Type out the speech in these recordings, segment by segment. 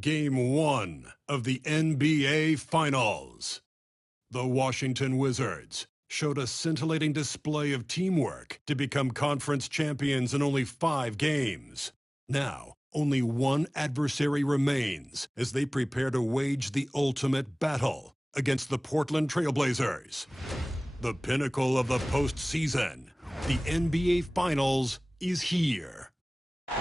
Game 1 of the NBA Finals. The Washington Wizards showed a scintillating display of teamwork to become conference champions in only 5 games. Now, only one adversary remains as they prepare to wage the ultimate battle against the Portland Trail Blazers. The pinnacle of the postseason, the NBA Finals, is here.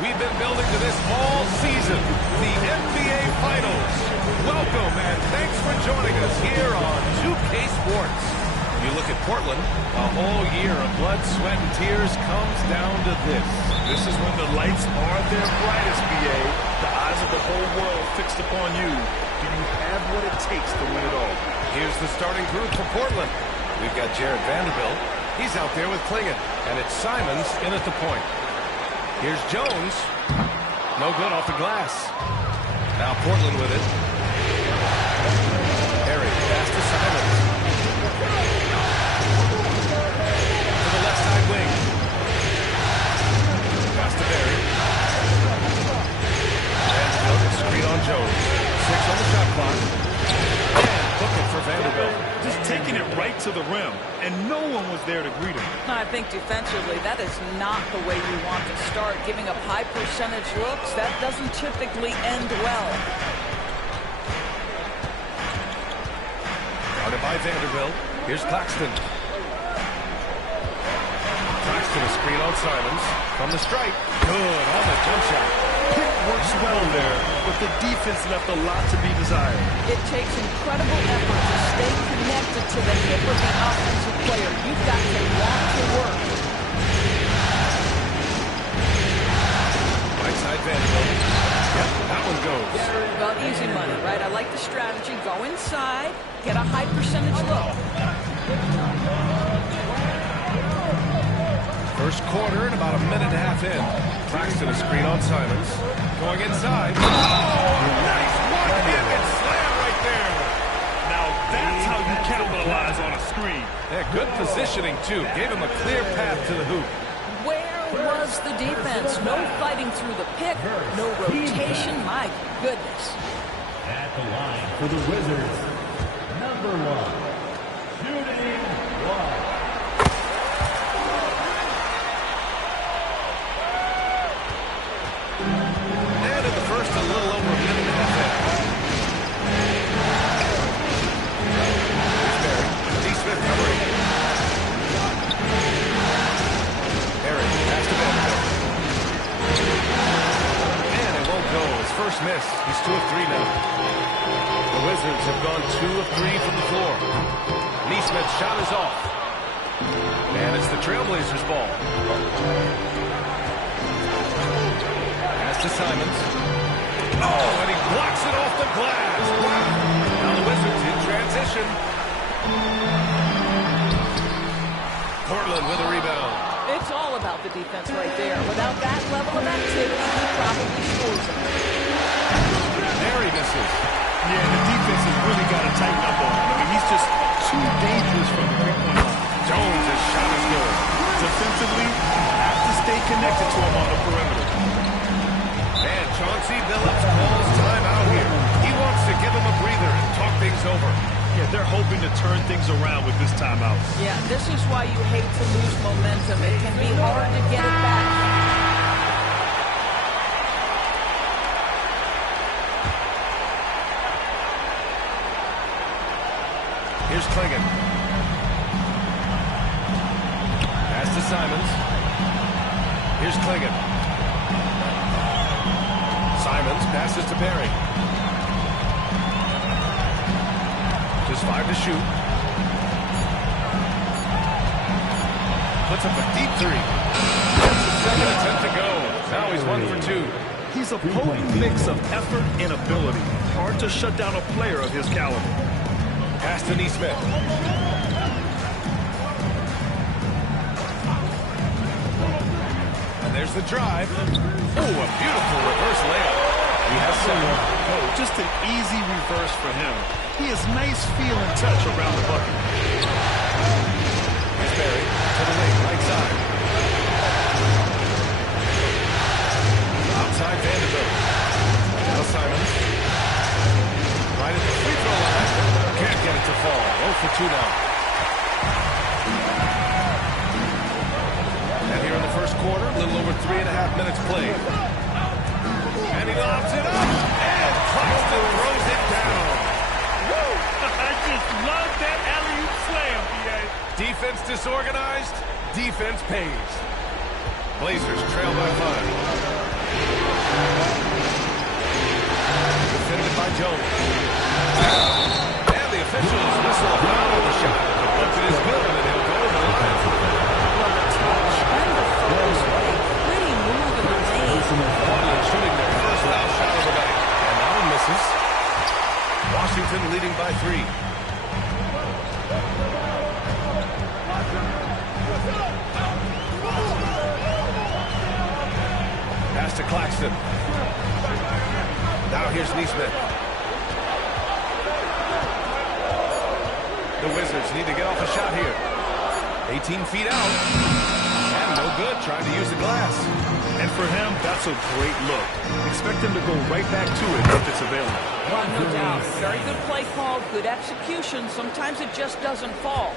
We've been building to this all season, the NBA Finals. Welcome and thanks for joining us here on 2K Sports. You look at Portland, a whole year of blood, sweat, and tears comes down to this. This is when the lights are their brightest, BA. The eyes of the whole world fixed upon you. Do you have what it takes to win it all? Here's the starting group for Portland. We've got Jared Vanderbilt. He's out there with Klingon, and it's Simons in at the point. Here's Jones. No good off the glass. Now Portland with it. Harry, pass to Simons. To the left side wing. Pass to Barry. Vanderbilt, screen on Jones. 6 on the shot clock. And looking for Vanderbilt. Just taking it right to the rim, and no one was there to greet him. I think defensively, that is not the way you want to start. Giving up high percentage looks, that doesn't typically end well. Guarded by Vanderbilt. Here's Claxton. Claxton a screen on Simons. From the stripe. Good on the jump shot. Pick works well there, but the defense left a lot to be desired. It takes incredible effort to stay connected to the hip of the offensive player. You've got to want to work. Right side Vanderbilt. Yep, that one goes. Well, easy money, right? I like the strategy. Go inside, get a high percentage look. First quarter and about a minute and a half in. Claxton a screen on Simons. Going inside. Oh, nice one-handed slam right there. Now that's how you capitalize on a screen. Yeah, good positioning, too. Gave him a clear path to the hoop. Where was the defense? No fighting through the pick, no rotation. My goodness. At the line for the Wizards, number 1, shooting 1. And in the first, a little over a minute and a half in. Here's Barry. D. Smith covering. Harry, pass to Vanderbilt. And it won't go. His first miss. He's 2 of 3 now. The Wizards have gone 2 of 3 from the floor. Neesmith's shot is off. And it's the Trailblazers' ball. Pass to Simons. Oh, and he blocks it off the glass. Wow. Now the Wizards in transition. Portland with a rebound. It's all about the defense right there. Without that level of activity, he probably scores it. There he misses. Yeah, the defense has really got to tighten up on him. I mean, he's just too dangerous from the three-point line. Jones' shot is good. Defensively, have to stay connected to him on the perimeter. And Chauncey Billups calls timeout here. He wants to give him a breather and talk things over. Yeah, they're hoping to turn things around with this timeout. Yeah, this is why you hate to lose momentum. It can be hard to get it back. Here's Klingon. Pass to Simons. Here's Klingon. Simons passes to Barry. Just 5 to shoot. Puts up a deep 3. That's the second attempt to go. Now he's 1 for 2. He's a potent mix of effort and ability. Hard to shut down a player of his caliber. Pass to Neesmith. And there's the drive. Oh, a beautiful reverse layup. He has 7. Oh, just an easy reverse for him. He has nice feel and touch around the bucket. Here's Barry to the wing, right side. Outside Vanderbilt. Now Simons. Right at the free throw line. Can't get it to fall. 0 for 2 now. And here in the first quarter, a little over 3.5 minutes played. And he lobs it up. And Claxton throws it down. Woo! I just love that alley-oop slam, B.A. Defense disorganized. Defense pays. Blazers trail by 5. Defended by Jones. And the officials whistle a foul on the shot. The bucket is good, and he'll go to the line. Well, the touch and the throws were a pretty move in the lane. Portland shooting their first foul shot of the night. And that one misses. Washington leading by 3. Pass to Claxton. Now here's Neesmith. The Wizards need to get off a shot here. 18 feet out. And no good, trying to use the glass. And for him, that's a great look. Expect him to go right back to it if it's available. No doubt. Very good play call, good execution. Sometimes it just doesn't fall.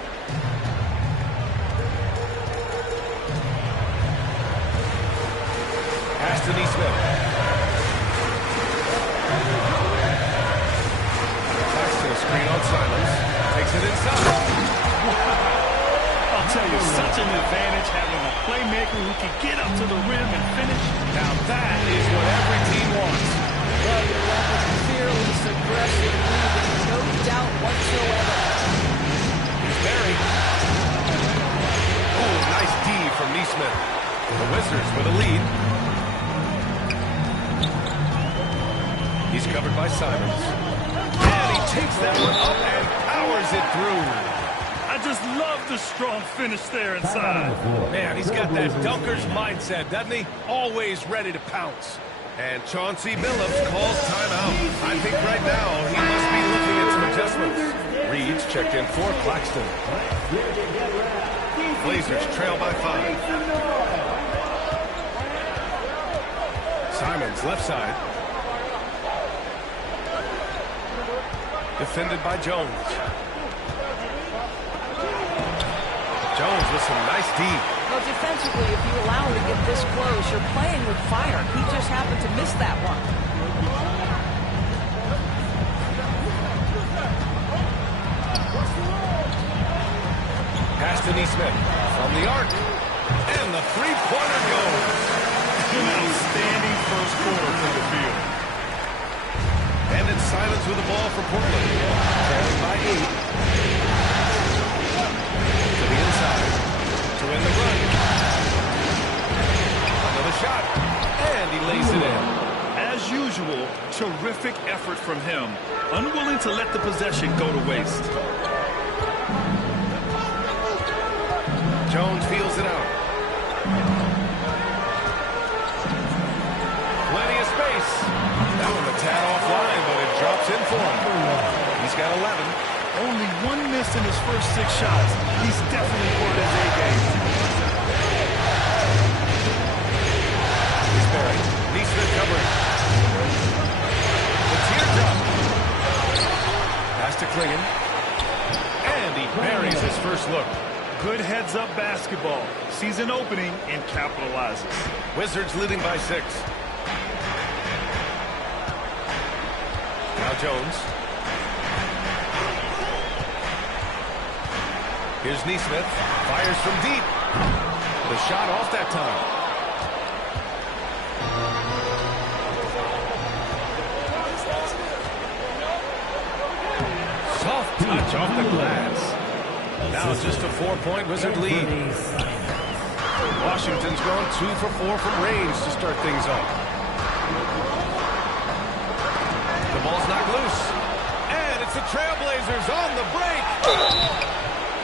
Pass to Neesmith. Claxton, a screen on Simons. Takes it inside. I'll tell you, such an advantage having a playmaker who can get up to the rim and finish. Now that is what every team wants. Well, you want a fearless, aggressive lead, no doubt whatsoever. He's buried. Oh, nice D from Neesmith. The Wizards with a lead. He's covered by Simons. And he takes that one up and powers it through. I just love the strong finish there inside. Man, he's got that dunker's mindset, doesn't he? Always ready to pounce. And Chauncey Billups calls timeout. I think right now he must be looking at some adjustments. Reed's checked in for Claxton. Blazers trail by 5. Simons left side. Defended by Jones. Jones with some nice D. Well, defensively, if you allow him to get this close, you're playing with fire. He just happened to miss that one. Pass to Neesmith from the arc. And the three-pointer goes. An outstanding first quarter from the field. And it's Simons with the ball for Portland. Trailing by 8. To the inside. To win the run. Another shot. And he lays it in. As usual, terrific effort from him. Unwilling to let the possession go to waste. Jones feels it out. Plenty of space. That one a tad offline, but it drops in for him. He's got 11. Only one miss in his first 6 shots. He's definitely part of his A-game. He's buried. Neesmith covering. The teardrop. Pass to Klingon. And he buries his first look. Good heads-up basketball. Sees an opening and capitalizes. Wizards leading by 6. Now Jones. Here's Neesmith. Fires from deep. The shot off that time. Soft touch off the glass. Now just a 4-point Wizard lead. Washington's gone 2 for 4 from range to start things off. The ball's knocked loose. And it's the Trailblazers on the break.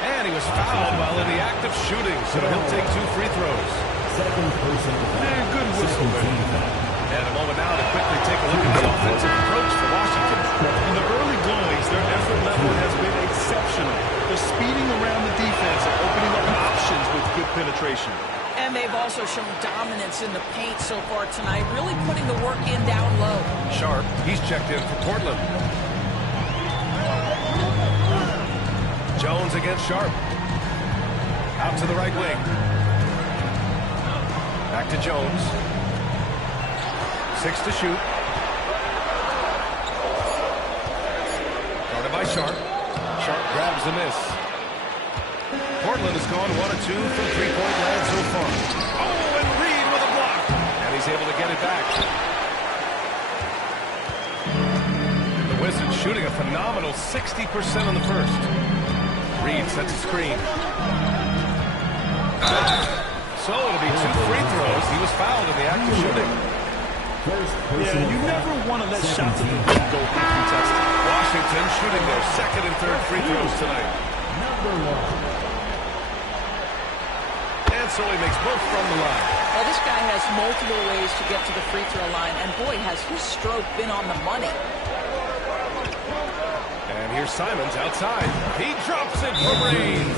And he was fouled while in the act of shooting, so he'll take 2 free throws. Man, good whistle there. And a moment now to quickly take a look at the offensive approach for Washington. In the early goings, their effort level has been exceptional. They're speeding around the defense and opening up options with good penetration. And they've also shown dominance in the paint so far tonight, really putting the work in down low. Sharp, he's checked in for Portland. Jones against Sharp. Out to the right wing. Back to Jones. 6 to shoot. Guarded by Sharp. Sharp grabs the miss. Portland has gone 1 of 2 from three-point land so far. Oh, and Reed with a block. And he's able to get it back. The Wizards shooting a phenomenal 60% in the first. Reed sets a screen. So it'll be 2 free throws. He was fouled in the act of shooting. Yeah, you never want to let shots at the rim go uncontested. Washington shooting their second and third free throws tonight. And so he makes both from the line. Well, this guy has multiple ways to get to the free throw line, and boy, has his stroke been on the money. And here's Simons outside. He drops it from range.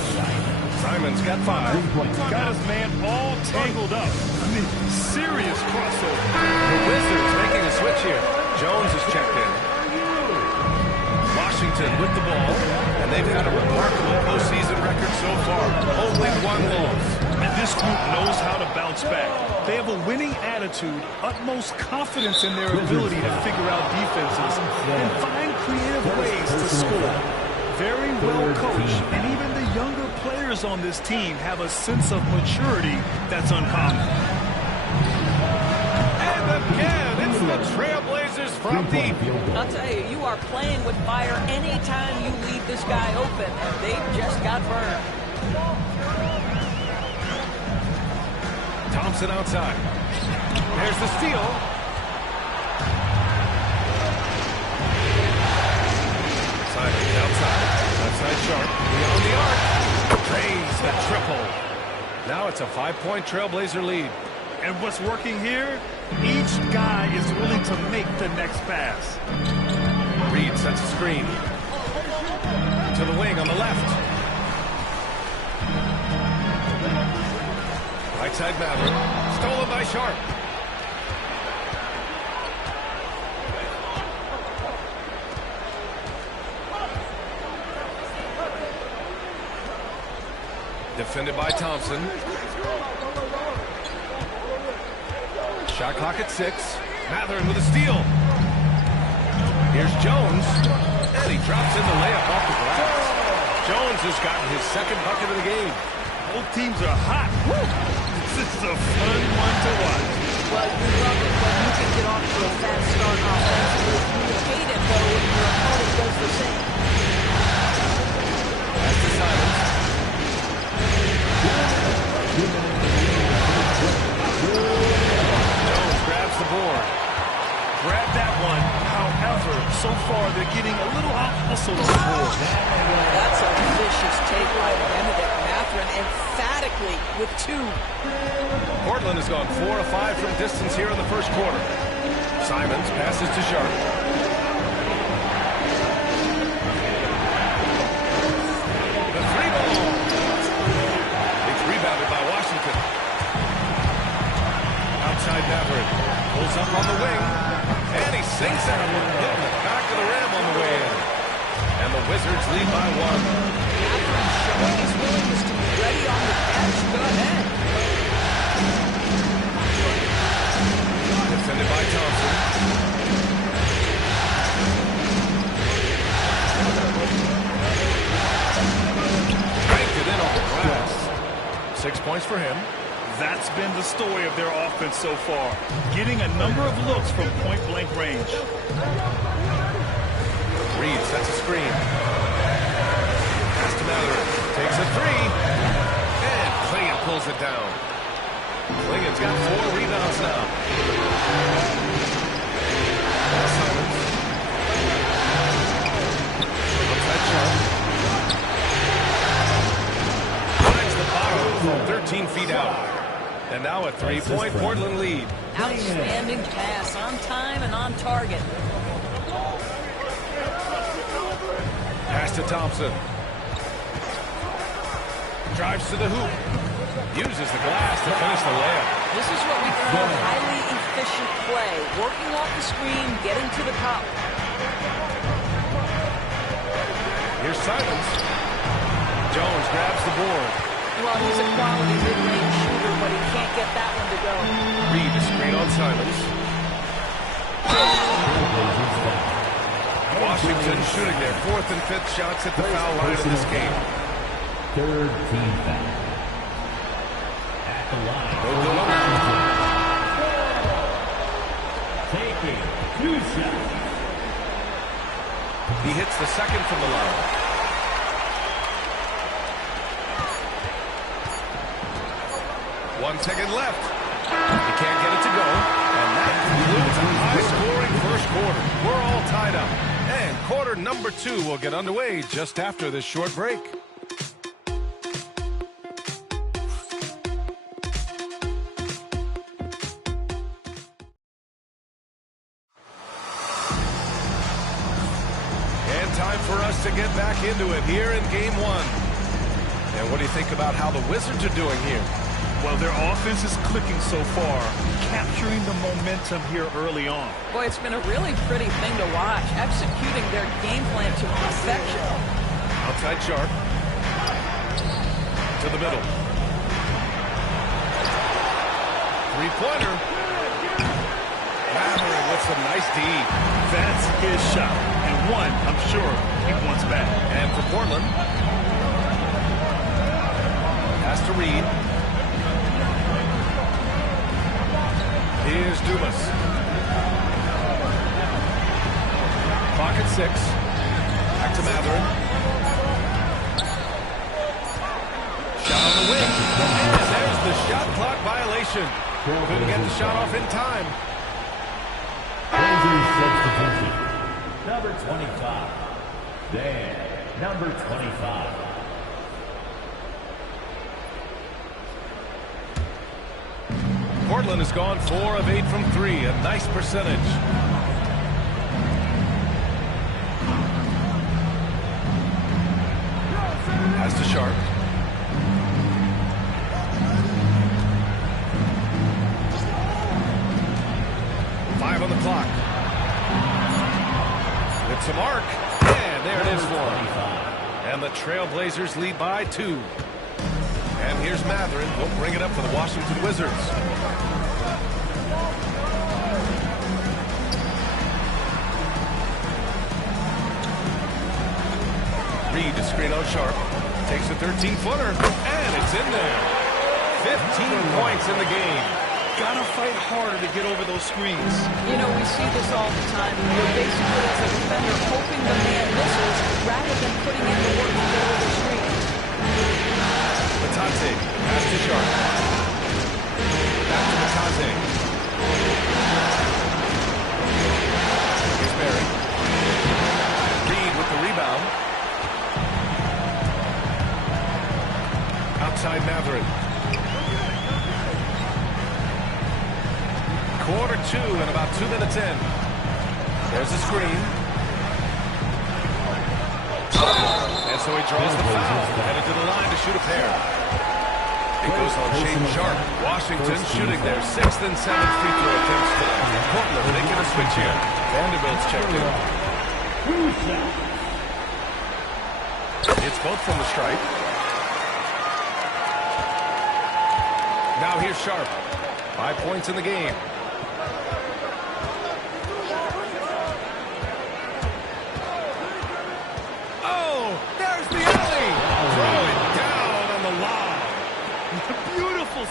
Simons got 5. Got his man all tangled up. I mean, serious crossover. The Wizards making a switch here. Jones is checked in. Washington with the ball, and they've had a remarkable postseason record so far. Only 1 loss. And this group knows how to bounce back. They have a winning attitude, utmost confidence in their ability to figure out defenses, and find creative ways to score. Very well coached, and even the younger players on this team have a sense of maturity that's uncommon. And again, it's the Trailblazers from deep. I'll tell you, you are playing with fire anytime you leave this guy open, and they just got burned. Thompson outside. There's the steal. Simons outside. Outside Sharp. Beyond the arc. Drains the triple. Now it's a 5-point Trailblazer lead. And what's working here? Each guy is willing to make the next pass. Reed sets a screen. To the wing on the left. Right side Maverick. Stolen by Sharp. Defended by Thompson. Shot clock at 6. Matherin with a steal. Here's Jones. And he drops in the layup off the glass. Jones has gotten his second bucket of the game. Both teams are hot. Woo! This is a fun one to watch. Well, you love it when you can get off to a fast start offensively. You hate it, though, when your opponent does the same. That's the Simons. Jones grabs the board. Grab that one. However, so far they're getting a little out-hustled on the board. That's a vicious take by Benedict Mathurin, emphatically with 2. Portland has gone 4 of 5 from distance here in the first quarter. Simons passes to Sharp. The 3-ball. It's rebounded by Washington. Outside Maverick. Pulls up on the wing. And he sinks that one, hitting the back of the rim on the way in. And the Wizards lead by 1. Mathurin showing his willingness to be ready on the bench. Go ahead. Defended by Thompson. Cranked it in off the glass. 6 points for him. That's been the story of their offense so far. Getting a number of looks from point-blank range. Reed sets a screen. Pass to Matherin. Takes a 3. And Clingan pulls it down. Clingan's got 4 rebounds now. Simons. Outside Sharp. Finds the bottom from 13 feet out. And now a 3-point Portland lead. Outstanding pass, on time and on target. Pass to Thompson. Drives to the hoop. Uses the glass to finish the layup. This is what we call highly efficient play. Working off the screen, getting to the cup. Here's Simons. Jones grabs the board. Well, he's a quality mid-range shooter, but he can't get that one to go. Reed is screen on Simons. Washington shooting their 4th and 5th shots at the foul line in this game. Third team foul. At the line. Taking 2 shots. He hits the second from the line. One second left. He can't get it to go. And that concludes a high-scoring first quarter. We're all tied up. And quarter number 2 will get underway just after this short break. And time for us to get back into it here in Game 1. And what do you think about how the Wizards are doing here? Well, their offense is clicking so far, capturing the momentum here early on. Boy, it's been a really pretty thing to watch, executing their game plan to perfection. Outside Sharp. To the middle. Three-pointer. Hammering with some nice D. That's his shot, and one I'm sure he wants back. And for Portland. Pass to Reed. Here's Dumas. Clock at 6. Back to Matherin. Shot on the wing. And there's the shot clock violation. Couldn't get the shot off in time. Substitution. Number 25. Dan, number 25. Portland has gone 4 of 8 from 3. A nice percentage. Pass to Sharp. Five on the clock. With some arc. And there it is for him. And the Trailblazers lead by 2. And here's Matherin. He'll bring it up for the Washington Wizards. Reed to screen on Sharp. Takes a 13-footer. And it's in there. 15 points in the game. Gotta fight harder to get over those screens. You know, we see this all the time. You're basically, as a defender, hoping the man misses rather than putting in the work to get over the screen. Matadze, pass to Sharp. Back to Matadze. Here's Barry. Reed with the rebound. Outside Matherin. Quarter 2 and about 2 minutes in. There's the screen. And so he draws the foul. Headed to the line to shoot a pair. It goes on Shane Sharp. Washington shooting their 6th and 7th free throw attempts today. Portland making a switch here. Vanderbilt's checked in. It's both from the stripe. Now here's Sharp. 5 points in the game.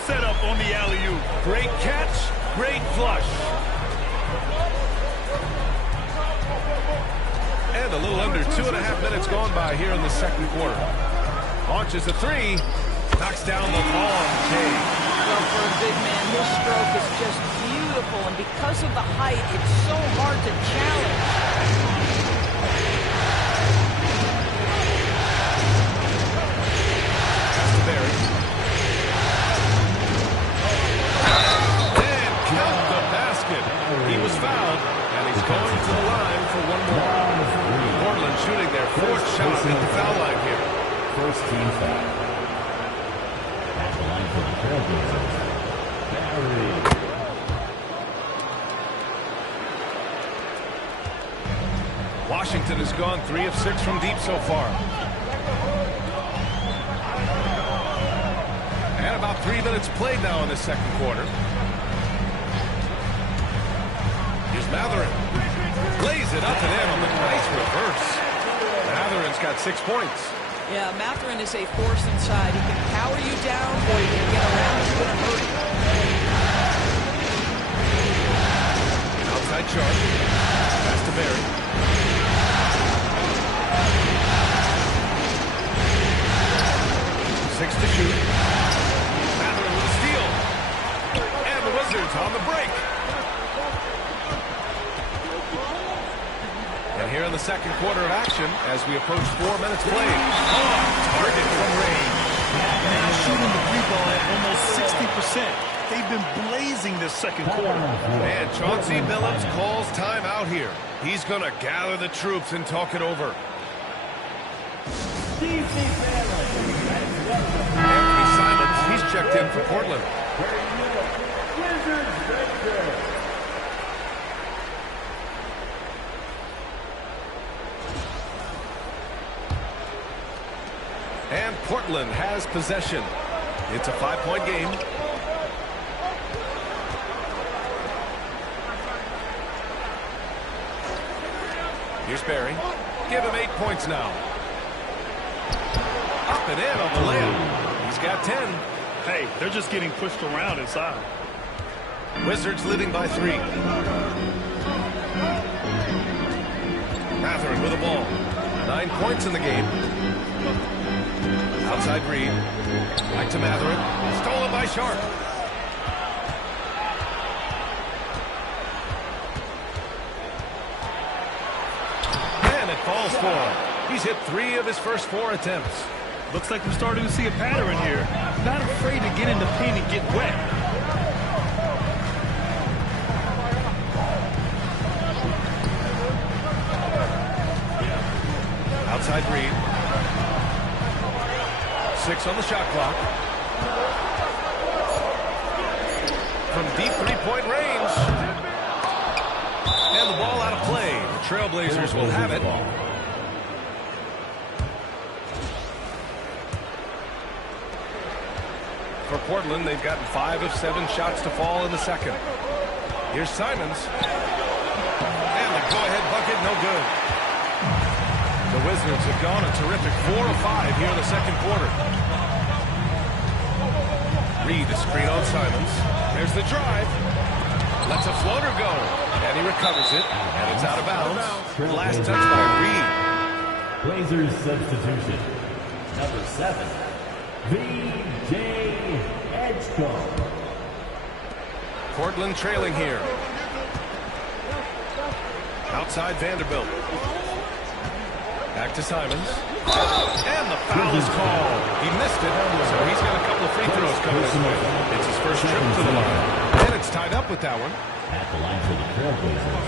Setup on the alley-oop. Great catch, great flush. And a little under 2.5 minutes gone by here in the second quarter. Launches a 3, knocks down the long take. Well, for a big man, his stroke is just beautiful, and because of the height, it's so hard to challenge. He was fouled, and he's going to the line for one more. Portland shooting their 4th shot at the foul line here. First team foul. At the line for the Trailblazers, Barry. Washington has gone 3 of 6 from deep so far. And about 3 minutes played now in the second quarter. Here's Matherin. Lays it up and in on the nice reverse. Matherin's got 6 points. Yeah, Matherin is a force inside. He can power you down or he can get around you in a hurry. Outside Sharp. Pass to Barry. 6 to shoot. Matherin with a steal. And the Wizards on the break. And here in the second quarter of action, as we approach 4 minutes played. Oh, target from range. Now shooting the free ball at almost 60%. They've been blazing this second quarter. And Chauncey Billups calls timeout here. He's going to gather the troops and talk it over. Anthony Simons, he's checked in for Portland. And Portland has possession. It's a 5-point game. Here's Barry. Give him 8 points now. Up and in on the layup. He's got 10. Hey, they're just getting pushed around inside. Wizards leading by 3. Matherin with the ball. 9 points in the game. Outside Reed. Back to Matherin. Stolen by Sharp. And it falls for him. He's hit 3 of his first 4 attempts. Looks like we're starting to see a pattern here. Not afraid to get in the paint and get wet. Outside Reed. 6 on the shot clock. From deep 3-point range. And the ball out of play. The Trailblazers will have it. For Portland, they've gotten 5 of 7 shots to fall in the second. Here's Simons. And the go-ahead bucket, no good. The Wizards have gone a terrific 4 of 5 here in the second quarter. Reed, a screen on Simons. There's the drive. Lets a floater go. And he recovers it. And it's out of bounds. Last touch by Reed. Blazers substitution. Number 7, V.J. Edgecombe. Portland trailing here. Outside Vanderbilt. Back to Simons. And the foul is called. He missed it, so he's got a couple of free throws coming his way. It's his first trip to the line. And it's tied up with that one. At the line for the Trailblazers,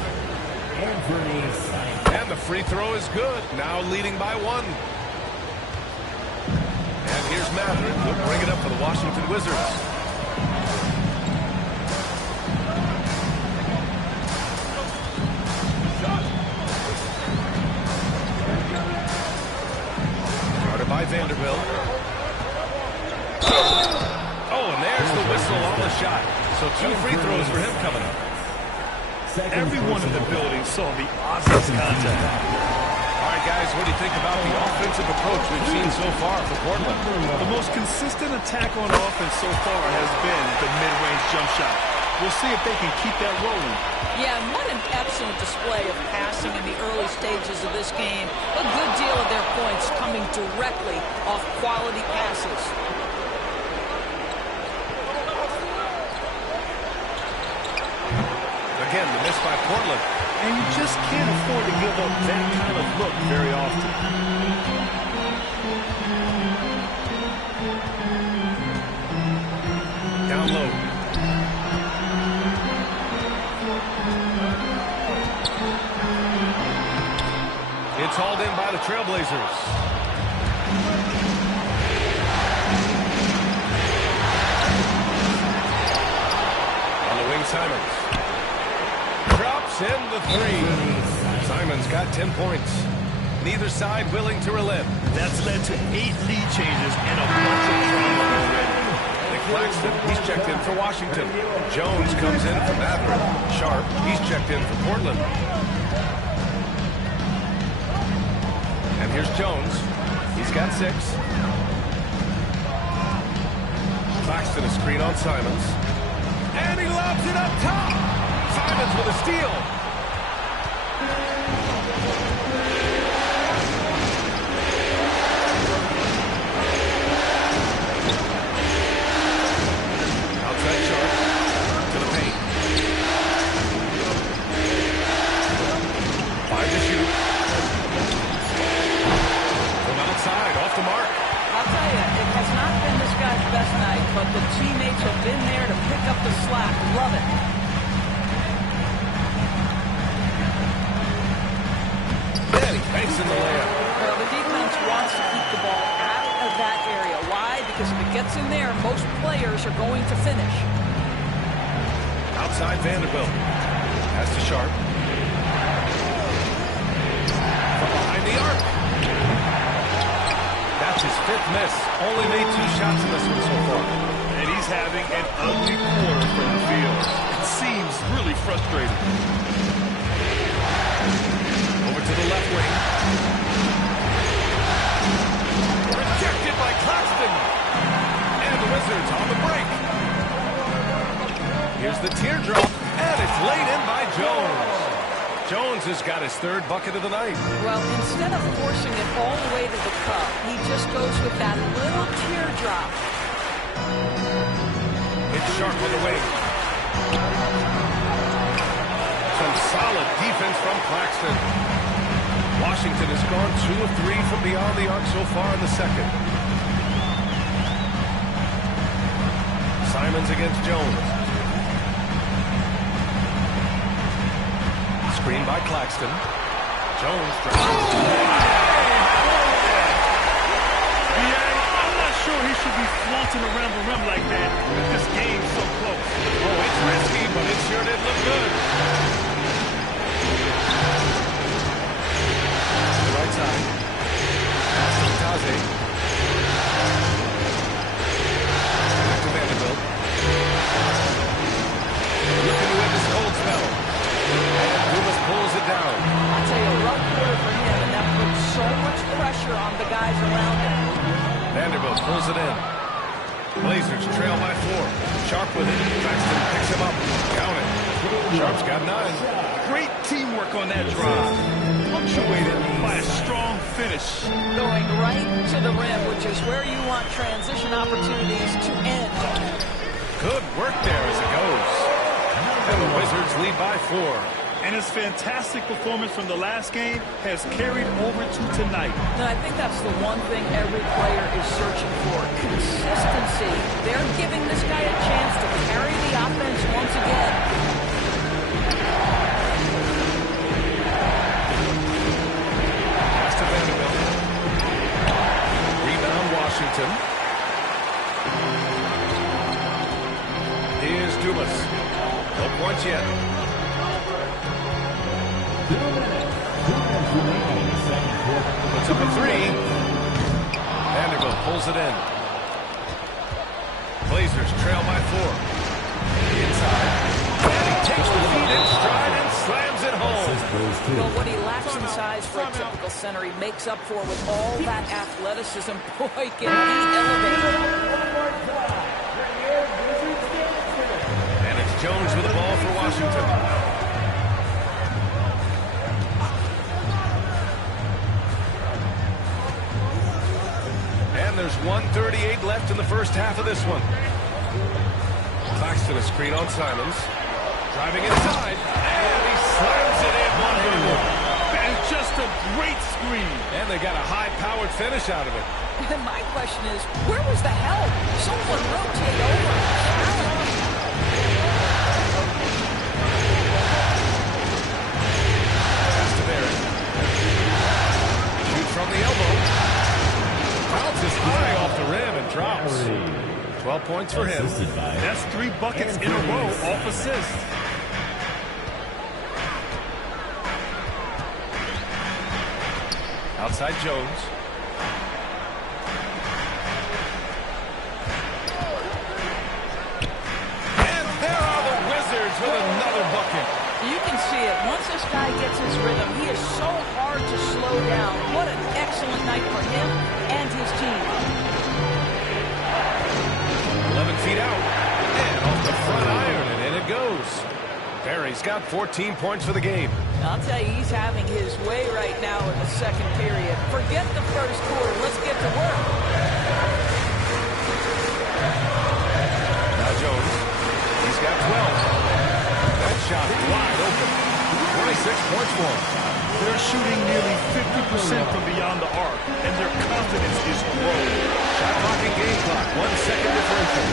Anthony Simons. And the free throw is good. Now leading by 1. And here's Matherin. He'll bring it up for the Washington Wizards. Guarded by Vanderbilt. Oh, and there's the whistle on the shot. So 2 free throws for him coming up. Everyone in the building saw the obvious contact. All right, guys, what do you think about the offensive approach we've seen so far for Portland? The most consistent attack on offense so far has been the mid-range jump shot. We'll see if they can keep that rolling. Yeah, and what an excellent display of passing in the early stages of this game. A good deal of their points coming directly off quality passes. Again, the miss by Portland. And you just can't afford to give up that kind of look very often. Down low. It's hauled in by the Trailblazers. On the wing, Simons. Drops in the 3. Simons got 10 points. Neither side willing to relent. That's led to 8 lead changes and a bunch of drama already. The Claxton, he's checked in for Washington. Jones comes in for Maverick. Sharp, he's checked in for Portland. And here's Jones. He's got 6. Claxton a screen on Simons. And he lobs it up top. Simons with a steal. Outside Sharp to the paint. 5 to shoot. From outside, off the mark. I'll tell you, it has not been this guy's best night, but the teammates have been there to pick up the slack. Love it. And he banks in the layup. Well, the defense wants to keep the ball out of that area. Why? Because if it gets in there, most players are going to finish. Outside Vanderbilt. Pass to Sharp. From behind the arc. That's his 5th miss. Only made 2 shots in this one so far. And he's having an ugly quarter from the field. It seems really frustrating. Over to the left wing. Rejected by Claxton. And the Wizards on the break. Here's the teardrop. And it's laid in by Jones. Jones has got his 3rd bucket of the night. Well, instead of forcing it all the way to the cup, he just goes with that little teardrop. It's Sharp on the wing. Some solid defense from Claxton. Washington has gone 2 of 3 from beyond the arc so far in the second. Simons against Jones. Screen by Claxton. Jones drives. Yeah, I'm not sure he should be flaunting around the rim like that with this game so close. Oh, it's risky, but it sure did look good. To the right side. Pass to Taze. Back to Vanderbilt. Looking to win this cold spell. And Dumas pulls it down. I'll tell you, a rough quarter for him, and that puts so much pressure on the guys around him. Vanderbilt pulls it in. Blazers trail by 4. Sharp with it. Claxton picks him up. Count it. Sharp's got 9. Great teamwork on that drive. Punctuated by a strong finish. Going right to the rim, which is where you want transition opportunities to end. Good work there as it goes. And the Wizards lead by 4. And his fantastic performance from the last game has carried over to tonight. And I think that's the one thing every player is searching for. Consistency. They're giving this guy a chance to carry the offense once again. Pass to Vanderbilt. Rebound Washington. Here's Dumas. No points yet. 2 minutes. 2 minutes remaining in the second quarter. Puts up a 3. Vanderbilt pulls it in. Blazers trail by 4. Inside. And he takes the feet in stride and slams it home. Well, what he lacks in size for a typical center, he makes up for with all that athleticism. Boy, can he elevate. And it's Jones with the ball for Washington. And there's 1:38 left in the first half of this one. Claxton a screen on Simons. Driving inside. And he slams it in one-handed. And just a great screen. And they got a high-powered finish out of it. And my question is, where was the help? Someone rotate over. Challenge. Pass to Barrett. Shoot from the elbow. Bounces high off the rim and drops. 12 points for him. That's 3 buckets in a row off assist. Outside Jones. He's got 14 points for the game. I'll tell you, he's having his way right now in the second period. Forget the first quarter. Let's get to work. Now Jones. He's got 12. That shot wide open. 26 points for him. They're shooting nearly 50% from beyond the arc, and their confidence is growing. Shot clock and game clock. 1 second differential.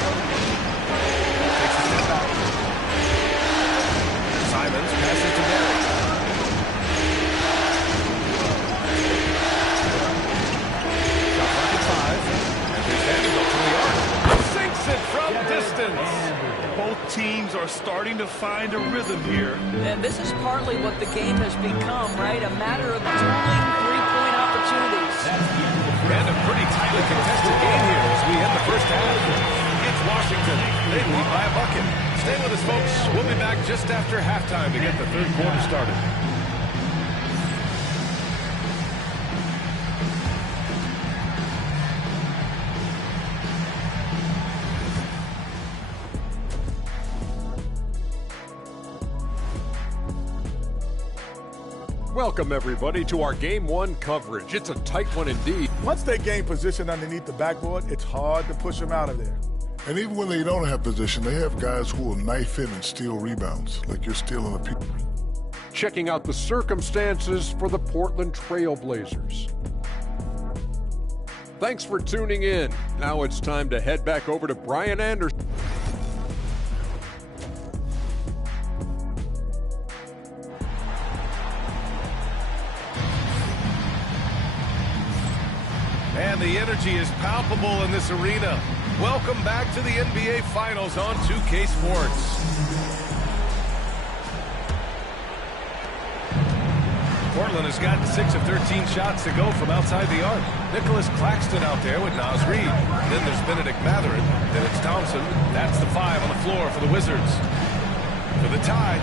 Takes a step back. Simons passes to Barry. Shot clock at 5. And here's Vanderbilt from the arc. Sinks it from distance. Both teams are starting to find a rhythm here. And this is partly what the game has become, right? A matter of dueling three-point opportunities. And a pretty tightly contested game here as we end the first half. It's Washington. They lead by a bucket. Stay with us, folks. We'll be back just after halftime to get the third quarter started. Welcome, everybody, to our Game 1 coverage. It's a tight one indeed. Once they gain position underneath the backboard, it's hard to push them out of there. And even when they don't have position, they have guys who will knife in and steal rebounds, like you're stealing a piece. Checking out the circumstances for the Portland Trail Blazers. Thanks for tuning in. Now it's time to head back over to Brian Anderson. And the energy is palpable in this arena. Welcome back to the NBA Finals on 2K Sports. Portland has gotten 6 of 13 shots to go from outside the arc. Nicholas Claxton out there with Naz Reid. Then there's Benedict Mathurin. Then it's Thompson. That's the 5 on the floor for the Wizards. For the tie.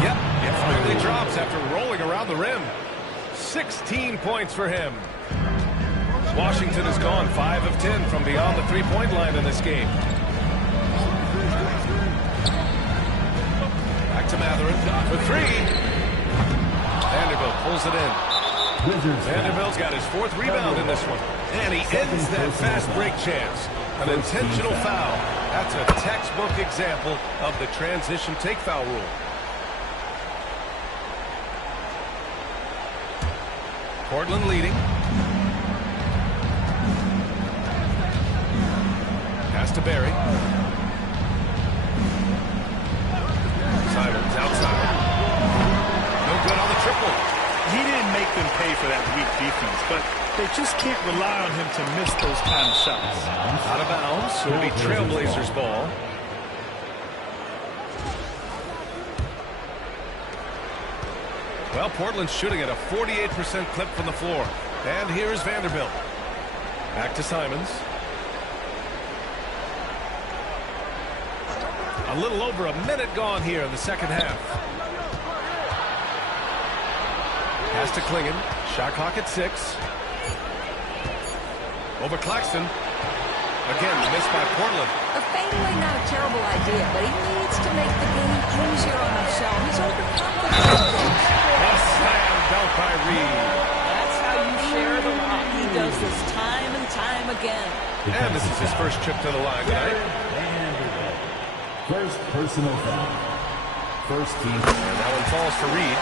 Yep, it finally drops after rolling around the rim. 16 points for him. Washington has gone 5 of 10 from beyond the three-point line in this game. Back to Mathurin for 3. Vanderbilt pulls it in. Vanderbilt's got his 4th rebound in this one. And he ends that fast break chance. An intentional foul. That's a textbook example of the transition take foul rule. Portland leading. Pass to Barry. Simons outside. No good on the triple. He didn't make them pay for that weak defense, but they just can't rely on him to miss those kind of shots. Out of bounds. It'll be Trailblazers ball. Well, Portland's shooting at a 48% clip from the floor. And here's Vanderbilt. Back to Simons. A little over a minute gone here in the second half. Pass to Klingon. Shot clock at 6. Over Claxton. Again, missed by Portland. A fadeaway, not a terrible idea, but he needs to make the game easier on himself. He's overconfident. A slam dunk by Reid. That's how you share the rock. He does this time and time again. And this is his first trip to the line tonight. First personal foul. First team. And that one falls for Reid.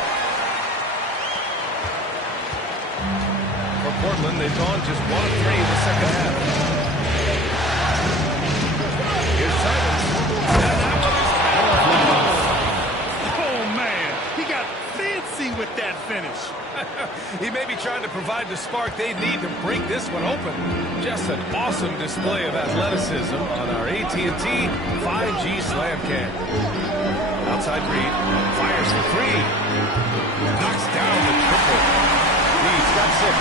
For Portland, they've gone just 1 of 3 in the second half. Here's Simons. And that one is Oh, man. He got fancy with that finish. He may be trying to provide the spark they need to break this one open. Just an awesome display of athleticism on our AT&T 5G slam cam. Outside Reid. Fires for 3. Knocks down the triple. Reid's got 6.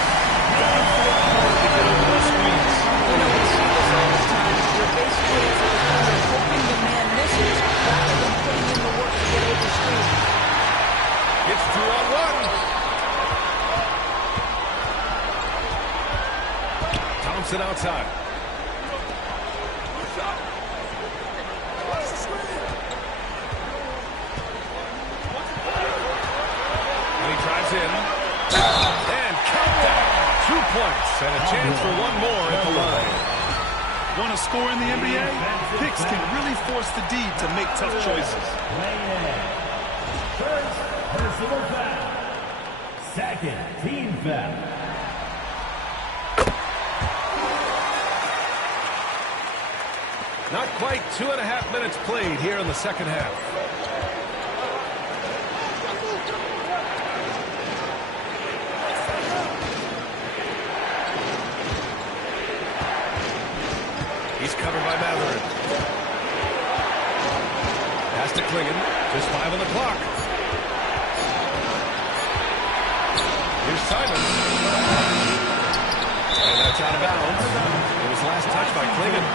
Hard to get over those screens. You know, we see this all the time. You're basically, as a defender, hoping the man misses rather than putting in the work to get over screen. It's 2 on 1. Thompson outside. And count that. 2 points and a chance for one more at the line. Want to score in the NBA? Picks can really force the D to make tough choices. First, personal foul. Second, team foul. Not quite 2.5 minutes played here in the second half. He's covered by Matherin. Pass to Klingon. Just 5 on the clock. Here's Simon. And that's out of bounds. It was last touched by Klingon.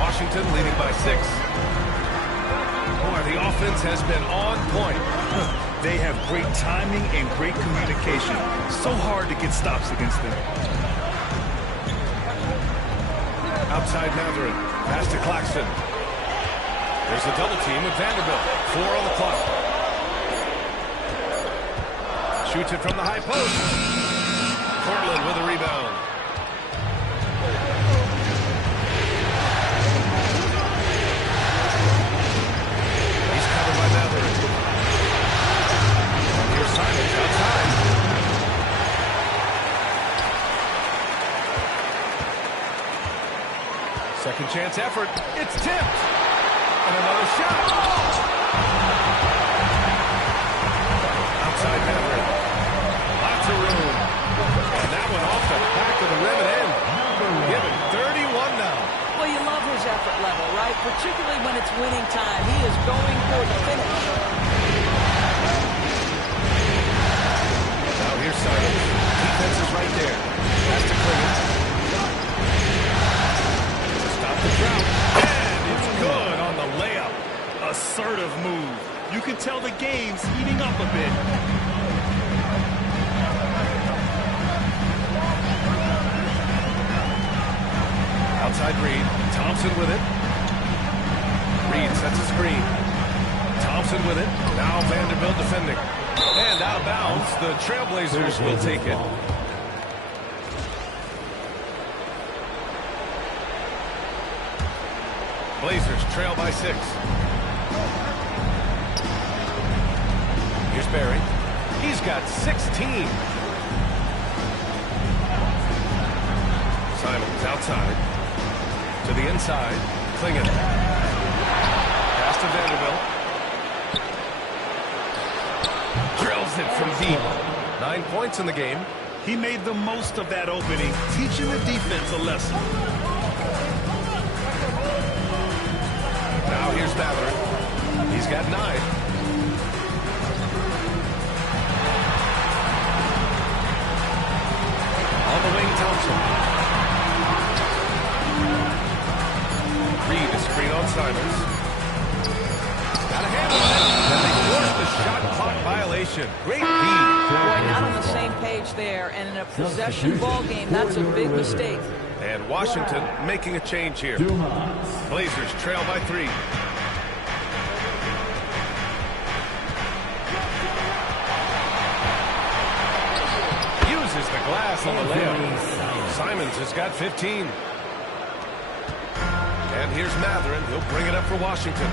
Washington leading by 6. Boy, the offense has been on point. They have great timing and great communication. So hard to get stops against them. Outside Matherin. Pass to Claxton. There's a double team with Vanderbilt. 4 on the clock. Shoots it from the high post. Portland with a rebound. He's covered by Matherin. Here's Simons outside. Second chance effort. It's tipped. And another shot. Outside Matherin. Lots of room. And that one off the back of the rim and in. Given 31 now. Well, you love his effort level, right? Particularly when it's winning time. He is going for the finish. Now here's Simons. Defense is right there. Pass to Klingon. Stop the drought. And it's good on the layup. Assertive move. You can tell the game's heating up a bit. Outside Reed. Thompson with it. Reed sets a screen. Thompson with it. Now Vanderbilt defending. And out of bounds. The Trailblazers will take it. Blazers trail by 6. Here's Barry. He's got 16. Simons outside. To the inside. Klingon. Pass to Vanderbilt. Drills it from deep. 9 points in the game. He made the most of that opening, teaching the defense a lesson. Now here's Matherin. He's got 9. On the wing, Thompson. Reed is screen on Simons. Got a handle on it. And they forced the shot clock violation. Great lead. Boy, not on the same page there. And in a possession ball game, that's a big mistake. And Washington making a change here. Blazers trail by 3. Uses the glass on the layup. Simons has got 15. And here's Matherin. He'll bring it up for Washington.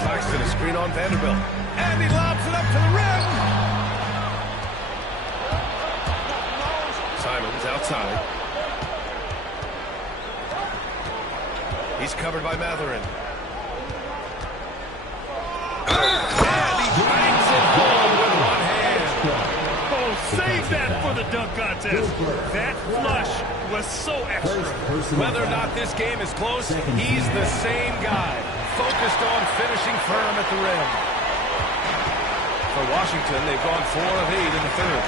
Claxton is screen on Vanderbilt. And he lobs it up to the rim. Simons outside. He's covered by Matherin. And he bangs it home with one hand. Oh, save that for the dunk contest. That flush was so extra. Whether or not this game is close, he's the same guy. Focused on finishing firm at the rim. For Washington, they've gone 4 of 8 in the third.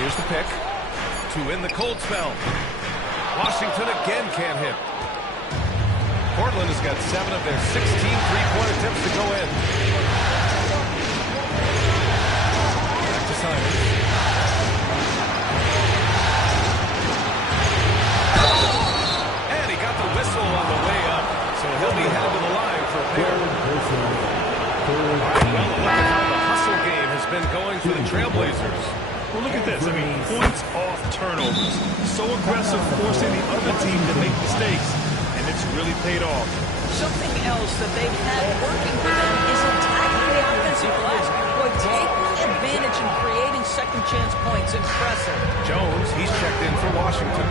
Here's the pick to win the cold spell. Washington again can't hit. Portland has got 7 of their 16 three-point attempts to go in. Back to Simons. And he got the whistle on the way up, so he'll be headed to the line for a pair. Well, look at how the hustle game has been going for the Trailblazers. Well, look at this. I mean, points off turnovers. So aggressive, forcing the other team to make mistakes. And it's really paid off. Something else that they've had working for them is attacking the offensive glass. Boy, taking advantage and creating second chance points. Impressive. Jones, he's checked in for Washington.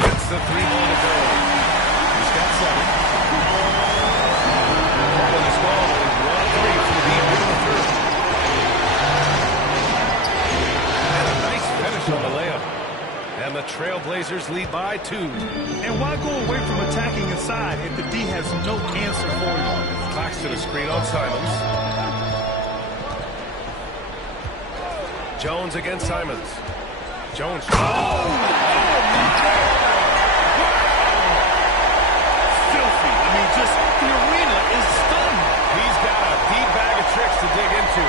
Gets the 3-ball to go. He's got 7. Portland is gone with 1-3 from the end of the third. And a nice finish on the layup. And the Trailblazers lead by 2. And why go away from attacking inside if the D has no answer for you? Claxton a screen on Simons. Jones against Simons. Jones. Oh! Filthy. I mean, just the arena is stunned. He's got a deep bag of tricks to dig into.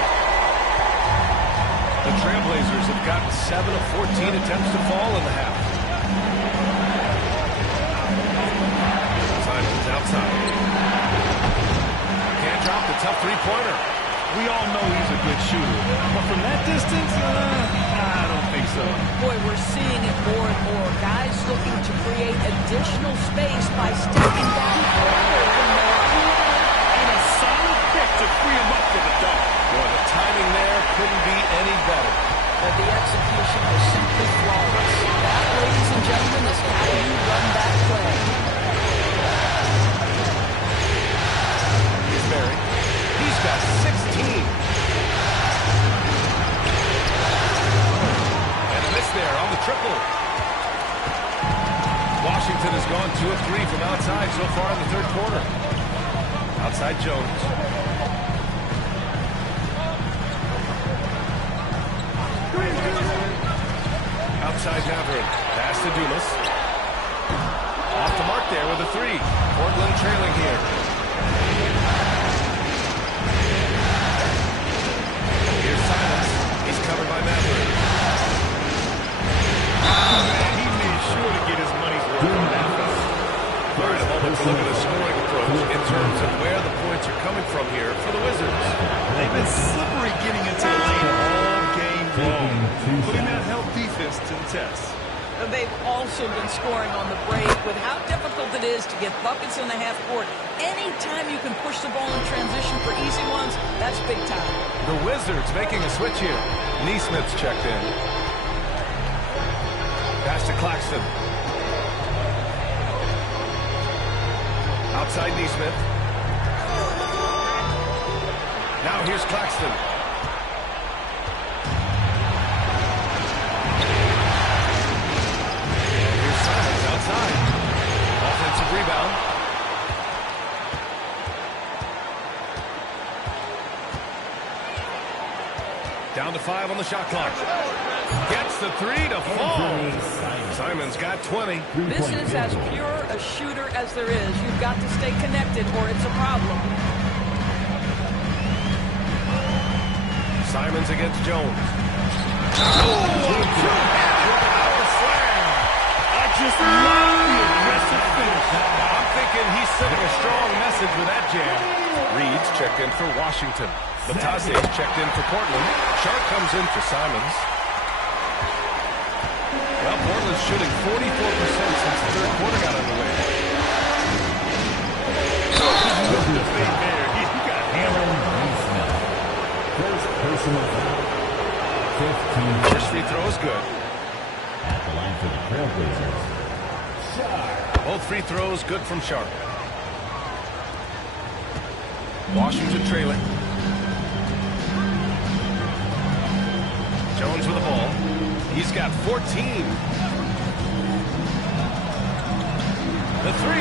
The Trailblazers have gotten 7 of 14 attempts to fall in the half. Simons outside. Can't drop the tough three-pointer. We all know he's a good shooter. But from that distance, I don't think so. Boy, we're seeing it more and more. Guys looking to create additional space by stepping back further than more. And a solid pick to free him up for the dunk. Boy, the timing there couldn't be any better. But the execution was simply flawless. That, ladies and gentlemen, is how you run that play. Here's Barry. He's got 16. And a miss there on the triple. Washington has gone 2 of 3 from outside so far in the third quarter. Outside Jones. Outside Maverick. Pass to Dumas. Off the mark there with a 3. Portland trailing here. Here's Simons. He's covered by Maverick. He made sure to get his money's worth on that foul. All right, a moment to look at the scoring approach in terms of where the points are coming from here for the Wizards. They've been slippery getting into the lane all game long, putting that help defense to the test. They've also been scoring on the break with how difficult it is to get buckets in the half court. Anytime you can push the ball in transition for easy ones, that's big time. The Wizards making a switch here. Neesmith's checked in. Pass to Claxton. Outside Neesmith. Now here's Claxton. Here's Simons outside. Offensive rebound. Down to 5 on the shot clock. Gets the 3 to fall. Simons got 20. This is as pure a shooter as there is. You've got to stay connected or it's a problem. Simons against Jones. Oh, power slam. I just love the aggressive finish. I'm thinking he's sending a strong message with that jam. Reed's checked in for Washington. Batase's checked in for Portland. Sharp comes in for Simons. Well, Portland's shooting 44% since the third quarter got underway. He got hammered. First personal foul. 15. First free throw is good. At the line for the Trailblazers. Sharp. Both free throws good from Sharp. Washington trailing. Jones with the ball. He's got 14. The 3.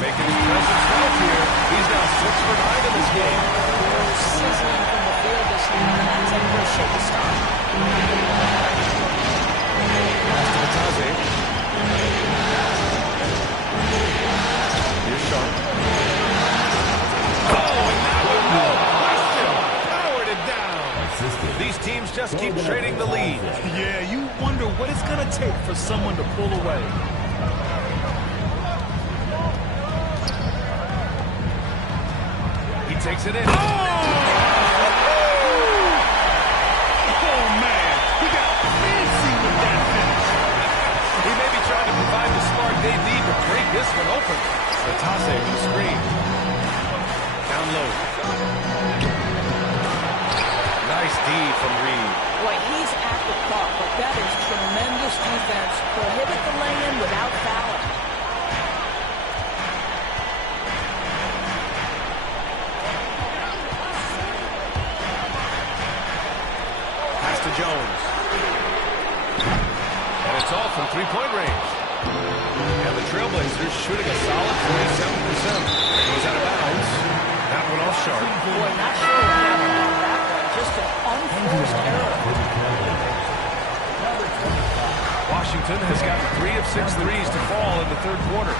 Making his presence felt here. He's now 6 for 9 in this game. Sizzling from the field this year, and that's a real shake to stop. Pass to the top just keep trading the lead. Yeah, you wonder what it's going to take for someone to pull away. He takes it in. Oh, man. He got fancy with that finish. He may be trying to provide the spark they need to break this one open. Batase with the screen. Down low. Nice D from Reed. Boy, he's at the cup, but that is tremendous defense. Prohibit the lay-in without fouling. Pass to Jones. And it's all from three-point range. And the Trailblazers shooting a solid 47%. Goes out of bounds. That one off sharp. Boy, not sure what happened on that one. Just an unforced error. Washington has got 3 of 6 threes to fall in the third quarter.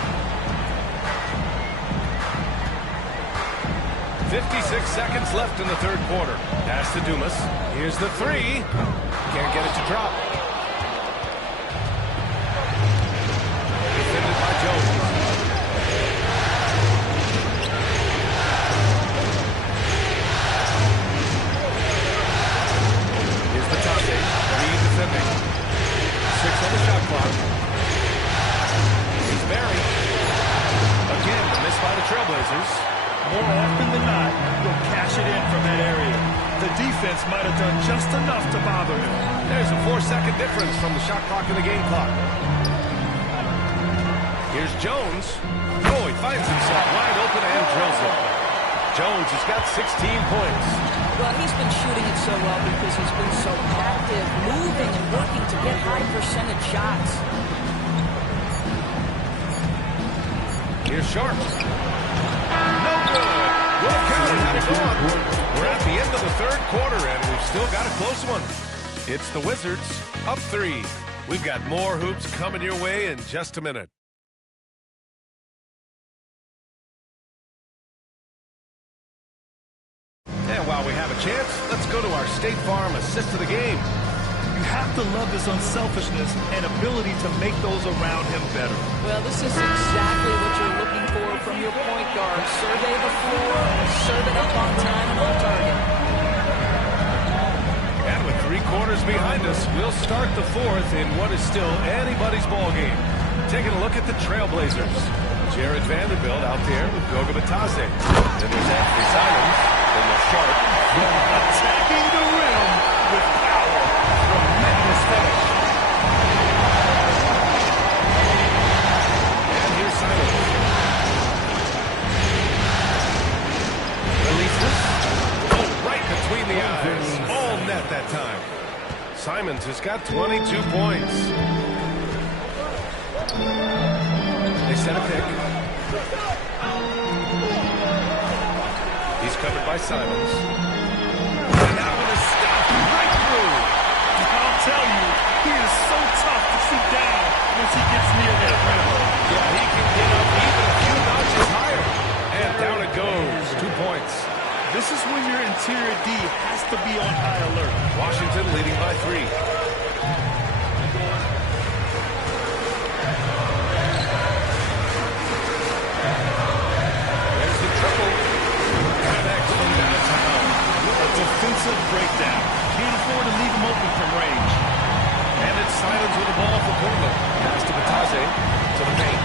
56 seconds left in the third quarter. Pass to Dumas. Here's the three. Can't get it to drop. Defended by Jones. Here's Batase. Reed defending. 6 on the shot clock. He's buried. Again, a miss by the Trailblazers. More often than not, he'll cash it in from that area. The defense might have done just enough to bother him. There's a 4-second difference from the shot clock and the game clock. Here's Jones. Oh, he finds himself wide open and drills it. Jones has got 16 points. Well, he's been shooting it so well because he's been so active, moving and working to get high percentage shots. Here's Sharp. No good. Well counted. Had it gone. We're at the end of the third quarter, and we've still got a close one. It's the Wizards up 3. We've got more hoops coming your way in just a minute. And while we have a chance, let's go to our State Farm assist of the game. You have to love his unselfishness and ability to make those around him better. Well, this is exactly what you're looking for from your point guard. Survey the floor, serve it up on time and on target. And with 3 quarters behind us, we'll start the fourth in what is still anybody's ball game. Taking a look at the Trailblazers. Jared Vanderbilt out there with Goga Batase. Then there's Anthony Simons. Then there's Sharp. Attacking the rim with power. Tremendous finish. And here's Simons. Releases. Oh, right between the eyes. All net that time. Simons has got 22 points. They set a pick. He's covered by Simons. And that one is stopped right through. I'll tell you, he is so tough to shoot down once he gets near that rim. Yeah, he can get up even a few notches higher. And down it goes. 2 points. This is when your interior D has to be on high alert. Washington leading by 3. There's the triple. Connects from downtown. A defensive breakdown. Can't afford to leave him open from range. And it's Simons with the ball for Portland. Pass to Batase. To the paint.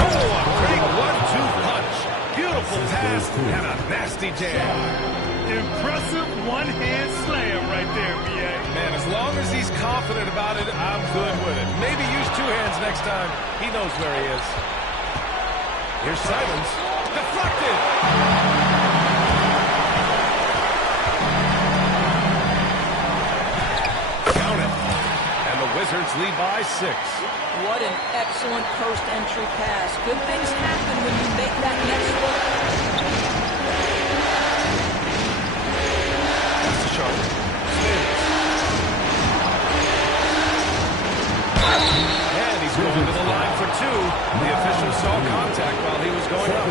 Oh, a great 1-2 punch. Beautiful pass and a nasty jam. Impressive one-hand slam right there, B.A. Man, as long as he's confident about it, I'm good with it. Maybe use 2 hands next time. He knows where he is. Here's Simons. Deflected. Count it. And the Wizards lead by 6. What an excellent post-entry pass. Good things happen when you make that next look. That's the Sharp. Spins. And he's going to the line for 2. The official saw contact while he was going up.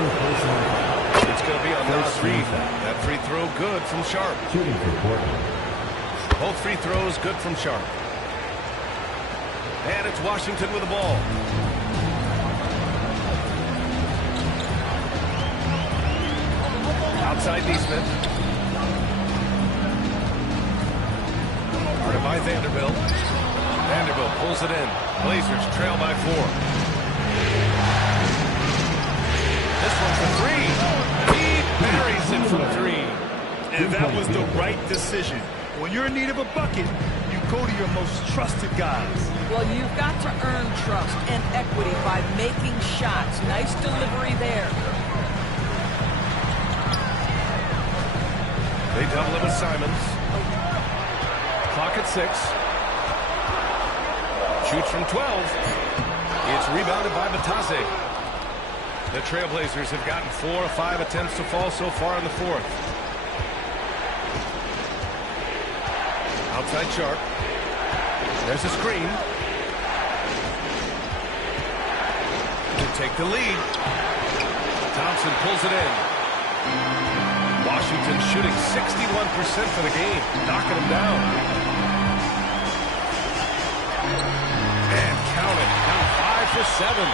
It's going to be on Nas Reed. That free throw good from Sharp. Shooting for Portland. Both free throws good from Sharp. And it's Washington with the ball. Outside Neesmith. Guarded by Vanderbilt. Vanderbilt pulls it in. Blazers trail by 4. This one's the 3. He buries it from 3. And that was the right decision. When you're in need of a bucket, you go to your most trusted guys. Well, you've got to earn trust and equity by making shots. Nice delivery there. They double it with Simons. Clock at 6. Shoots from 12. It's rebounded by Batase. The Trailblazers have gotten 4 or 5 attempts to fall so far in the 4th. Outside Sharp. There's a screen. To take the lead. Thompson pulls it in. Washington shooting 61% for the game, knocking them down. And count it, now 5 for 7.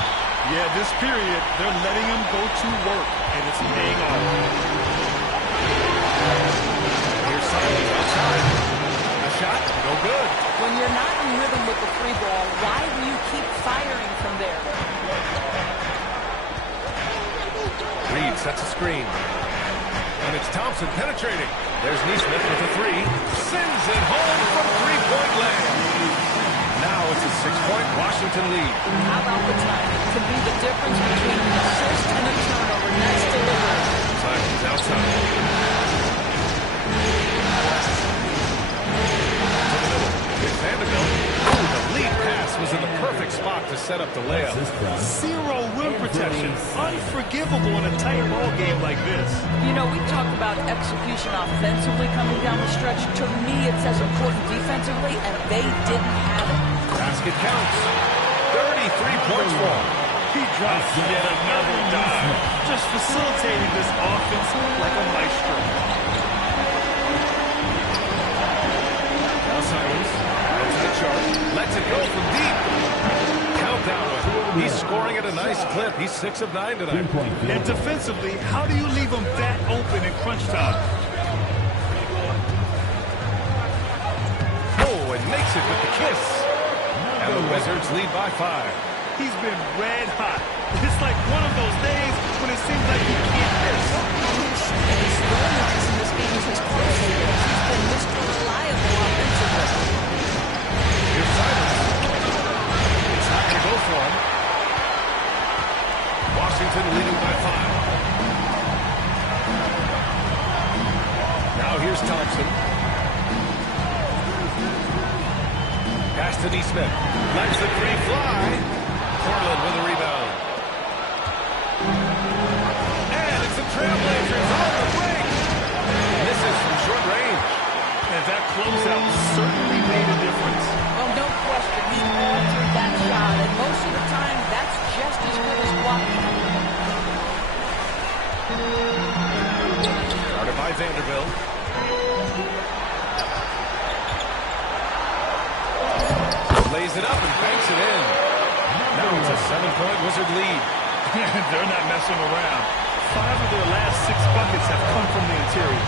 Yeah, this period, they're letting him go to work, and it's paying off. Here's Simons outside. A shot, no good. When you're not in rhythm with the free ball, why do you keep firing from there? Reed sets a screen. And it's Thompson penetrating. There's Neesmith with a 3. Sends it home from three-point land. Now it's a 6-point Washington lead. How about the timing? Could be the difference between an assist and a turnover. Nice delivery. Simons outside. To the middle. It's Vanderbilt. Oh, the lead pass was in the perfect spot to set up the layup. Zero rim protection. Unforgivable in a tight ball game like this. You know, we talked about execution offensively coming down the stretch. To me, it's as important defensively, and they didn't have it. Basket counts. 33 points for him. He drops yet another dive. Just facilitating this offense like a maestro. Now Simons. Outside Sharp. Lets it go from deep. Countdown. He's scoring at a nice clip. He's 6 of 9 tonight. And defensively, how do you leave him that open in crunch time? Oh, and makes it with the kiss. And the Wizards lead by 5. He's been red hot. It's like one of those days when it seems like he can't miss. He's the only reason this game is as close as it is. He's been Mr. Reliable offensively. Here's Simons. It's not going to go for him. Washington leading by 5. Now here's Thompson. Pass to Neesmith. Lets the 3 fly. Portland with a rebound. And it's the Trailblazers on the break. Misses from short range. And that closeout certainly made a difference. Well, no question. He altered that shot, and most of the time, that's just as good as blocking. Started by Vanderbilt. Lays it up and banks it in. Now it's a 7-point Wizard lead. They're not messing around. 5 of their last 6 buckets have come from the interior.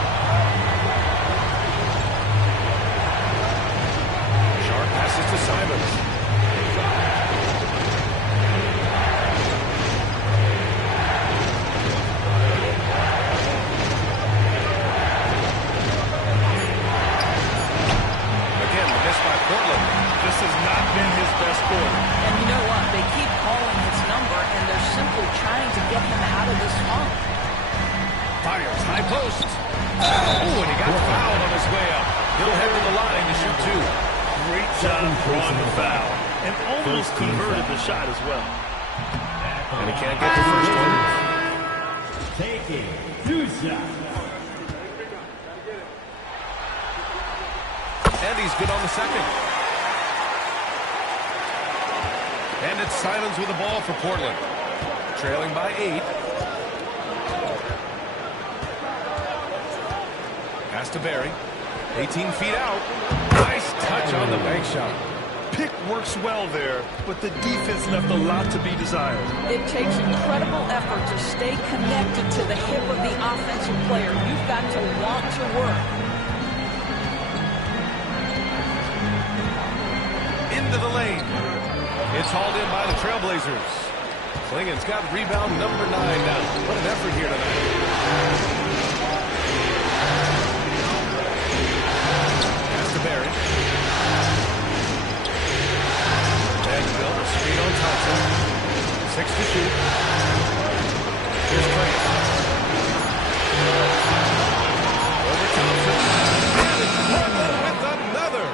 Sharp passes to Simons. Again, the miss by Portland. This has not been his best quarter. And you know what? They keep calling his number, and they're simply trying to get him out of this funk. Fires, high post. Oh, and he got fouled on his way up. He'll head to the line to shoot 2. Great job drawing the foul. And almost converted the shot as well. And he can't get the first one. Taking 2 shots. And he's good on the second. And it's Simons with the ball for Portland. Trailing by 8. Pass to Barry. 18 feet out. Nice touch on the bank shot. Pick works well there, but the defense left a lot to be desired. It takes incredible effort to stay connected to the hip of the offensive player. You've got to want to work. Into the lane. It's hauled in by the Trailblazers. Klingen's got rebound number 9 now. What an effort here tonight. Pass to Barry. Vanderbilt, screen on Thompson. 6 to shoot. Here's Klingen. Over Thompson. And it's Portland with another.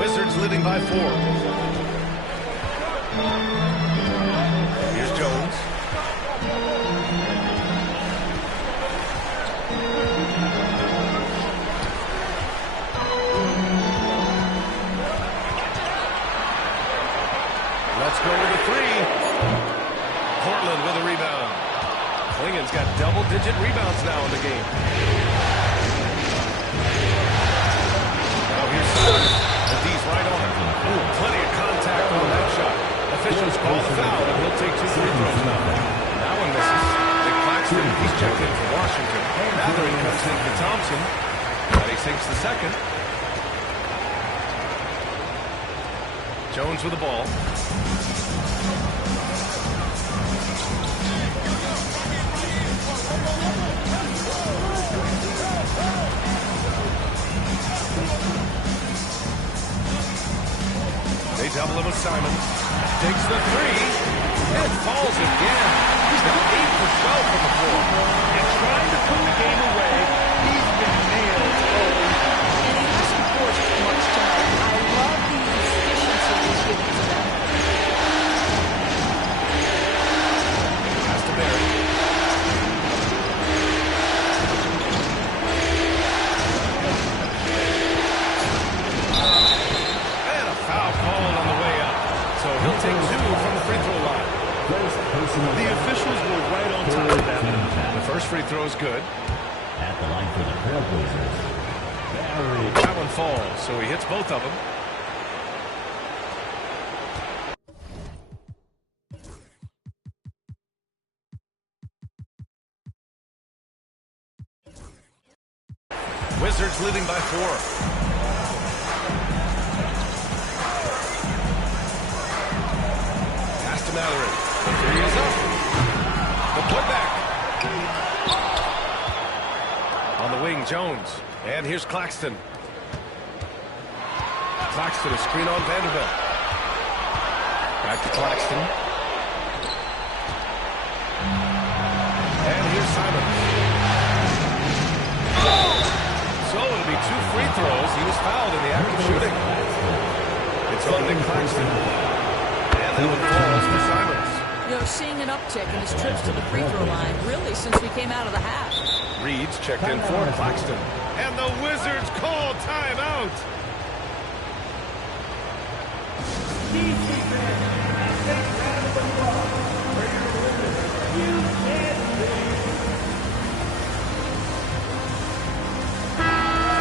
Wizards leading by 4. Here's Jones. Let's go to the 3. Portland with a rebound. Klingen's got double-digit rebounds now in the game. Now here's Simmons. The D's right on him. Ooh, plenty of contact on that shot. Officials call the foul, and he'll take 2 free throws now. That one misses. Nick Claxton, he's checked in for Washington. Mathurin comes in for Thompson. And he sinks the second. Jones with the ball. They double him with Simons. Takes the 3. It falls again. He's now 8 for 12 from the floor. And trying to put the game away, he's been nailed. And he hasn't forced much tonight. I love the efficiency he's giving to them. Pass to Barry. And a foul called on the way up. So he'll take 2 from the free throw line. The officials were right on top of that. The first free throw is good. At the line for the Trailblazers, Barry. That one falls, so he hits both of them. Wizards leading by 4. Pass to Mathurin. The 3 is up. The putback. On the wing, Jones. And here's Claxton. Claxton, a screen on Vanderbilt. Back to Claxton. And here's Simons. So it'll be 2 free throws. He was fouled in the act of shooting. It's on Nick Claxton. And that one falls for Simons. You know, seeing an uptick in his trips to the free throw line, really, since we came out of the half. Reed's checked in for Claxton. And the Wizards call timeout.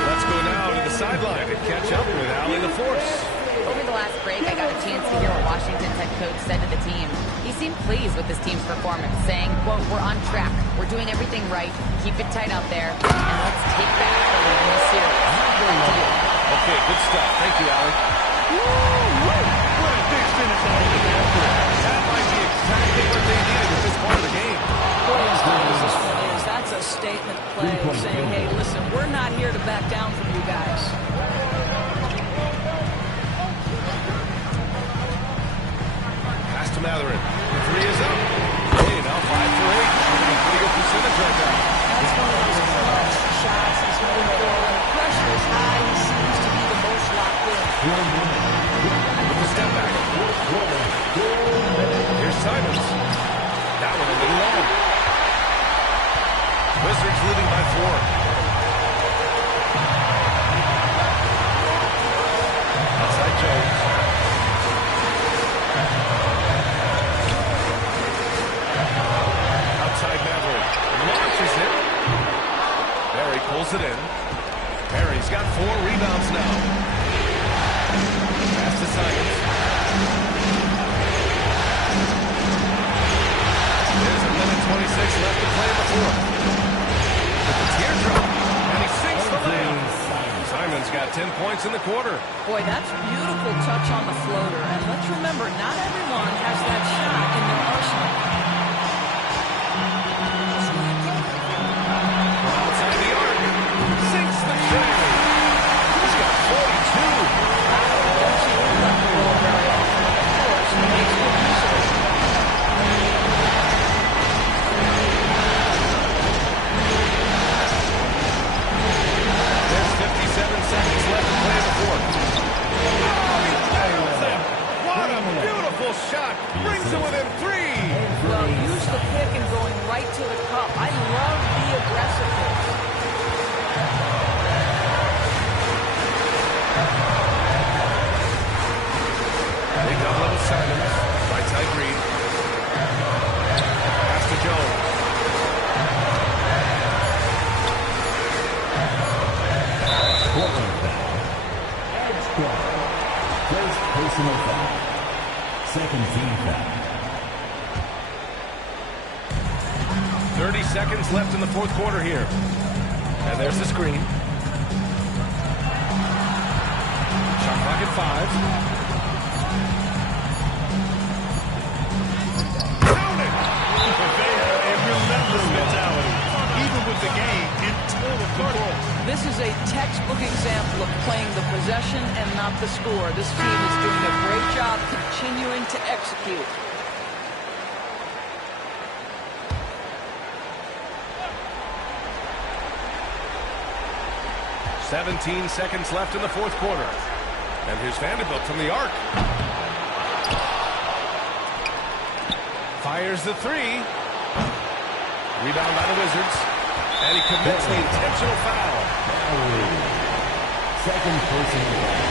Let's go now to the sideline and catch up with Allie LaForce. Over the last break, I got a chance to hear what Washington's head coach said to the team. He seemed pleased with his team's performance, saying, quote, "We're on track. We're doing everything right. Keep it tight out there. And let's take back the lead in this series." Back to you. Okay, good stuff. Thank you, Allie. What a big finish out of the basket. That might be exactly what they needed at this part of the game. Boy, as good as this one is, that's a statement play saying, hey, listen, we're not here to back down from you guys. Pass to Mathurin. The 3 is up. Hey, now 5 for 8. Shooting a pretty good percentage right now. That's one of those clutch shots he's going for. When the pressure is high, he seems to be the most locked in. With the step back. Here's Simons. That one a little long. Wizards leading by 4. Outside Jones. Outside Mathurin. Launches it. Barry pulls it in. got 4 rebounds now. Pass to Simons. There's a minute 26 left to play in the fourth. With the teardrop, and he sinks the layup. Simons got 10 points in the quarter. Boy, that's a beautiful touch on the floater. And let's remember, not everyone has that shot in their arsenal. Outside the arc, sinks the shot. He's got 42. I don't see him let the ball very often. Of course, he makes good use of it. There's 57 seconds left to play in the fourth. Oh, he nails it! What a beautiful shot! Brings it within 3. Well, use the pick and going right to the cup. I love the aggressiveness. Big double with Simons. Right side Reed. Pass to Jones. Portland foul. Edge foul. First personal foul. Second team foul. 30 seconds left in the fourth quarter here. And there's the screen. Shot clock at 5. Count it! They have a relentless mentality, even with the game in total control. This is a textbook example of playing the possession and not the score. This team is doing a great job continuing to execute. "17 seconds left in the fourth quarter. And here's Vanderbilt from the arc. Fires the 3. Rebound by the Wizards. And he commits the intentional foul. Second personal foul.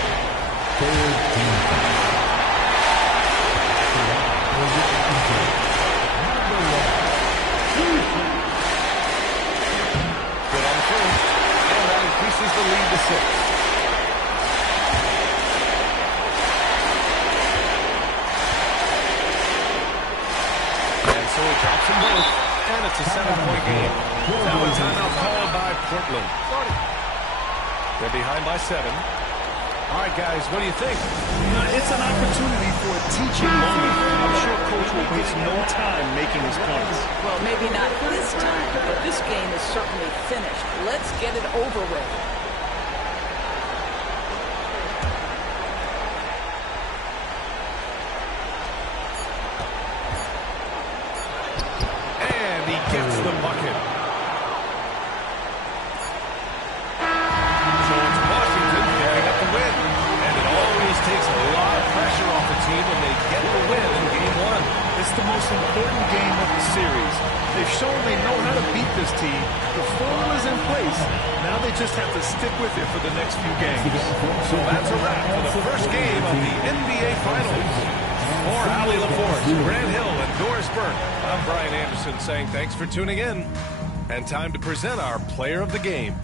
Third team foul. Good on the first. And that increases the lead to 6. And so he drops them both. And it's a 7-point game. Now a timeout called by Portland. They're behind by 7. All right, guys, what do you think? It's an opportunity for a teaching moment. I'm sure Coach will waste no time making his points. Well, maybe not this time, but this game is certainly finished. Let's get it over with. And he gets the bucket. So it's Washington picking up the win. And it always takes a lot of pressure off the team when they get the win in Game 1. It's the most important game of the series. They've shown they know how to beat this team. The formula's in place. Now they just have to stick with it for the next few games. So that's a wrap for the first game of the NBA Finals. For Allie LaForce, Grant Hill, and Doris Burke, I'm Brian Anderson saying thanks for tuning in. And time to present our player of the game.